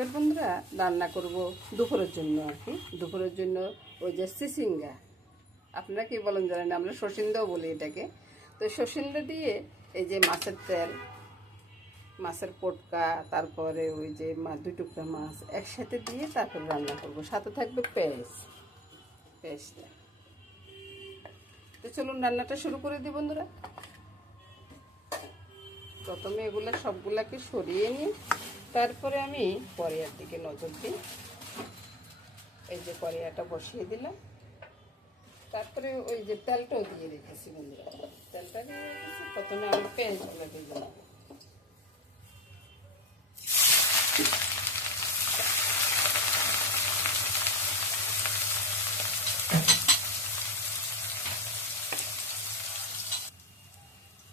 এবার বন্ধুরা রান্না করব দুপুরের জন্য আর কি। দুপুরের জন্য ওই যে চিচিঙ্গা, আপনারা কি বলেন জানেন না, আমরা সসিন্দাও বলি এটাকে। তো সসিন্দা দিয়ে এই যে মাছের তেল, মাছের পোটকা, তারপরে ওই যে দুই টুকরা মাছ একসাথে দিয়ে তারপরে রান্না করব। সাথে থাকবে পেঁয়াজটা। তো চলুন রান্নাটা শুরু করে দিই বন্ধুরা। প্রথমে এগুলো সবগুলাকে সরিয়ে নিই, তারপরে আমি কড়াইয়ের দিকে নজর দিই। এই যে কড়াইটা বসিয়ে দিলাম, তারপরে ওই যে তেলটাও দিয়ে রেখেছি বন্ধুরা। তেলটা দিয়ে রেখেছি, প্রথমে আমি পেঁয়াজগুলো দিয়ে দিলাম।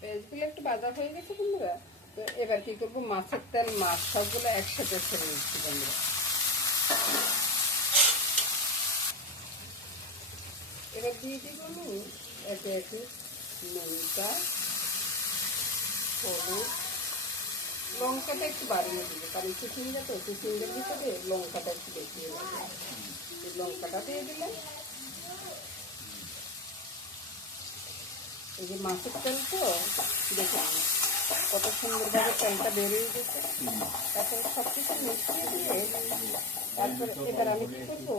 পেঁয়াজগুলো একটু ভাজা হয়ে গেছে বন্ধুরা। তো এবার কি করবো, মাছের তেল মাছ সবগুলো একসাথে ছেড়ে দিচ্ছি বন্ধুরা। এবার দিয়ে দিব আমি একে একে লঙ্কা, হলুদ, লঙ্কাটা একটু বাড়িয়ে দিব, কারণ চিচিঙ্গা তো চিচিঙ্গার ভিতরে লঙ্কাটা একটু বেশি হয়ে যাবে। এই লঙ্কাটা দিয়ে দিলাম। এই যে মাছের তেল তো দেখে কত সুন্দরভাবে তেলটা বেরিয়ে গেছে। তারপরে সব কিছু মিশিয়ে দিয়ে তারপরে এবার আমি কি করবো,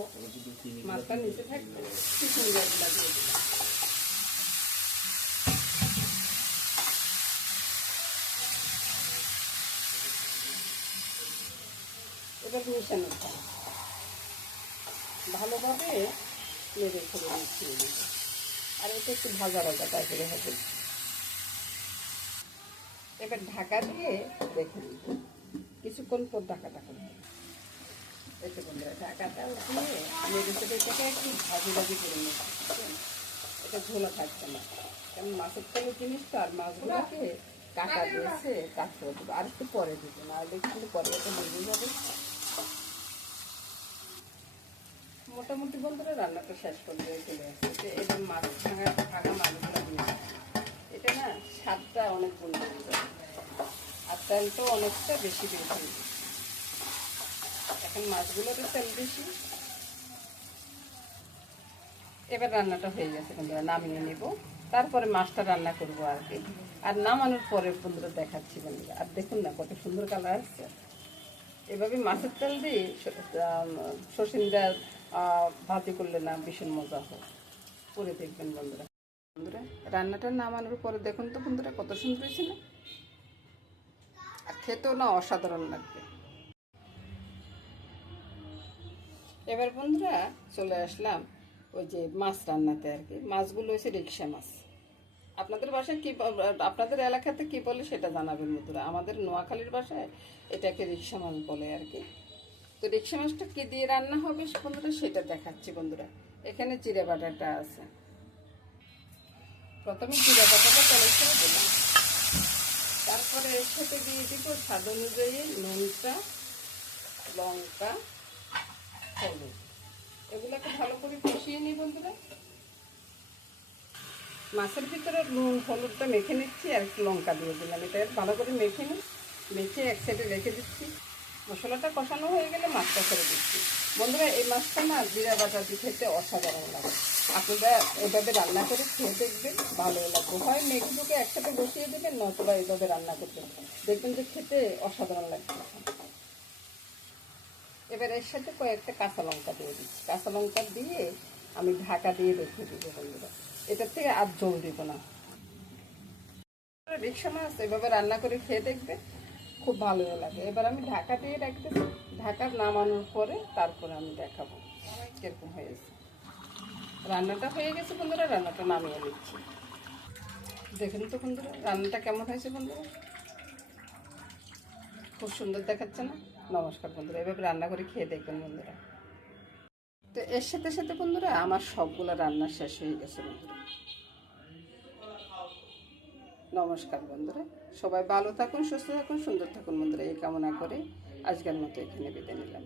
মাছটা নিচে থাকবে চিচিঙ্গাগুলো দিয়ে দিলাম। এবার মিশানো ভালোভাবে নেড়ে ফেলে মিশিয়ে নেব। আর এটা একটু ভাজা ভাজা টাইপের হবে। এবার ঢাকা দিয়ে রেখে দিব, কিছুক্ষণ পর ঢাকাটা করবো। এতে বন্ধুরা ঢাকাটা উঠিয়ে নেড়ে চেড়ে এটাকে একটু ভাজি ভাজি করে নেব। এটা ঝোলা থাকবে না, কারণ মাছের তেলের জিনিস তো। আর মাছগুলোকে কাটা দিয়েছে কাটতে দেবো, আর একটু পরে দেবো না, আর একটু পরে এটা লেগে যাবে। মোটামুটি বন্ধুরা রান্নাটা শেষ করতে চলে আসছে। এবার মাছ ভাঙা মাছগুলো দিয়ে এটা না স্বাদটা অনেক গুণ হয়ে যাবে, আর তেলটাও অনেকটা বেশি বেশি। এখন মাছগুলোতে তেল বেশি। এবার রান্নাটা হয়ে গেছে বন্ধুরা, নামিয়ে নেব, তারপরে মাছটা রান্না করবো আর কি। আর নামানোর পরে বন্ধুরা দেখাচ্ছি বন্ধুরা। আর দেখুন না কত সুন্দর কালার আসছে। এভাবে মাছের তেল দিয়ে সসিন্দা ভাজি করলে না ভীষণ মজা হয়, করে দেখবেন বন্ধুরা। বন্ধুরা রান্নাটা নামানোর পরে দেখুন তো বন্ধুরা কত সুন্দর হয়েছে না, আর খেতেও না অসাধারণ লাগবে। এবার বন্ধুরা চলে আসলাম ওই যে মাছ রান্নাতে আর কি। মাছগুলো হয়েছে রিকশা মাছ। আপনাদের বাসায় কি, আপনাদের এলাকাতে কি বলে সেটা জানাবেন বন্ধুরা। আমাদের নোয়াখালীর বাসায় এটাকে রিকশা মাছ বলে আর কি। তো রিকশা মাছটা কি দিয়ে রান্না হবে বন্ধুরা সেটা দেখাচ্ছি বন্ধুরা। এখানে জিরা বাটাটা আছে, প্রথমে জিরা বাটাটা তেলের সাথে দিলাম, তারপরে এর সাথে দিয়ে দিব স্বাদ অনুযায়ী নুনটা, লঙ্কা, হলুদ। এগুলোকে ভালো করে কষিয়ে নিই বন্ধুরা। মাছের ভিতরে নুন হলুদটা মেখে নিচ্ছি, আর একটু লঙ্কা দিয়ে দিলাম। এটা ভালো করে মেখে নিই, মেখে এক সাইডে রেখে দিচ্ছি। মশলাটা কষানো হয়ে গেলে মাছটা ছেড়ে দিচ্ছি বন্ধুরা। এই মাছটা না জিরা বাটা দিয়ে খেতে অসাধারণ লাগে। আপনারা এভাবে রান্না করে খেয়ে দেখবেন, ভালো লাগবে। হয় মেঘগুলোকে একসাথে বসিয়ে দেবেন, নতুবা এইভাবে রান্না করবেন, দেখবেন যে খেতে অসাধারণ লাগবে। এবার এর সাথে কয়েকটা কাঁচা লঙ্কা দিয়ে দিচ্ছি। কাঁচা লঙ্কা দিয়ে আমি ঢাকা দিয়ে রেখে দিব বন্ধুরা। এটার থেকে আর জল দিব না। রিকশা মাছ এভাবে রান্না করে খেয়ে দেখবে, খুব ভালো লাগে। এবার আমি ঢাকা দিয়ে রাখতেছি, ঢাকা নামানোর পরে তারপরে আমি দেখাবো কিরকম হয়েছে। রান্নাটা হয়ে গেছে বন্ধুরা, রান্নাটা নামিয়ে নিচ্ছি। দেখুন তো বন্ধুরা রান্নাটা কেমন হয়েছে বন্ধুরা, খুব সুন্দর দেখাচ্ছে না? নমস্কার বন্ধুরা, এভাবে রান্না করে খেয়ে দেখবেন বন্ধুরা। তো এর সাথে সাথে বন্ধুরা আমার সবগুলো রান্না শেষ হয়ে গেছে বন্ধুরা। নমস্কার বন্ধুরা, সবাই ভালো থাকুন, সুস্থ থাকুন, সুন্দর থাকুন বন্ধুরা, এই কামনা করে আজকের মতো এখানে বিদায় নিলাম।